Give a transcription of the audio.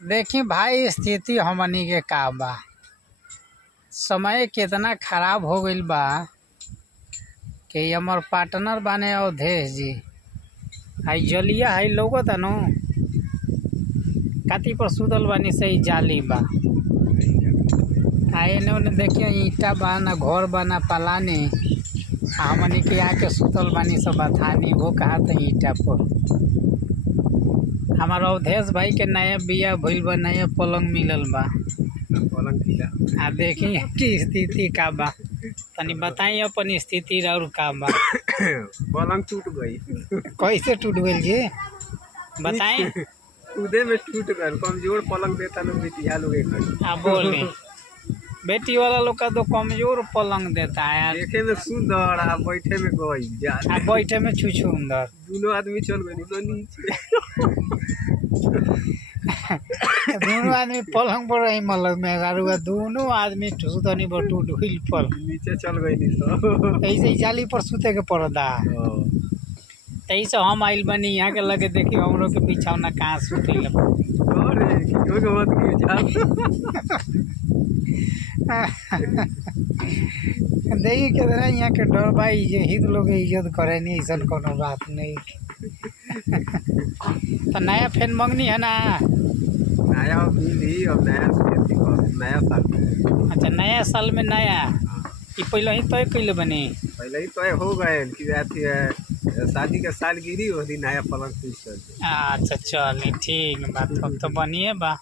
देखी भाई स्थिति हमनी के का बा। समय कितना खराब हो गईल बा कि हमार पार्टनर बाने अवधेश जी हाई जलिया हाई लोगता नु काती पर सुतल बानी सही जाली बा। एने ओने देखिए ईटा बा ना घर बा ना पलानी हमनी के आके सुतल बानी सब बथानी वो कहा था ईटा पर। हमार अवधेश भाई के नया बिया भइल बा, नया पलंग मिलल बा। पलंग आ देखी की स्थिति का बा, तनी बताई अपन स्थिति और का बा। पलंग टूट गई। कैसे टूट गई जी बताई। कूदे में टूट गए। कमजोर पलंग देता लोग बिटिया लोग आप बोले बेटी वाला लोग का तो कमजोर पलंग देता है यार। देखे में सुंदर आ बैठे में गई आ बैठे में छुछुंदर। दोनों आदमी चल गए नीचे। दोनों आदमी पलंग पर रही मलंग में गारुआ दोनों आदमी सुतनी पर टूट गई पलंग। नीचे चल गई ऐसे जाली पर सुते के पड़ता। तैसे हम आइल बनी यहाँ के लगे देखी हमरो के बिछौना कहाँ सुते देखिए कितना यहाँ के डर भाई ये हित लोग इज्जत करे नहीं, ऐसा कोनो बात नहीं। तो नया फैन मंगनी है ना। नया मिली और नया साल में। अच्छा नया साल में नया ये पहले ही तय कैले बनी। पहले ही तय हो गए कि अथी शादी के साल गिरी वो दिन नया पलंग। अच्छा चलिए ठीक बात, अब तो बनिए बा।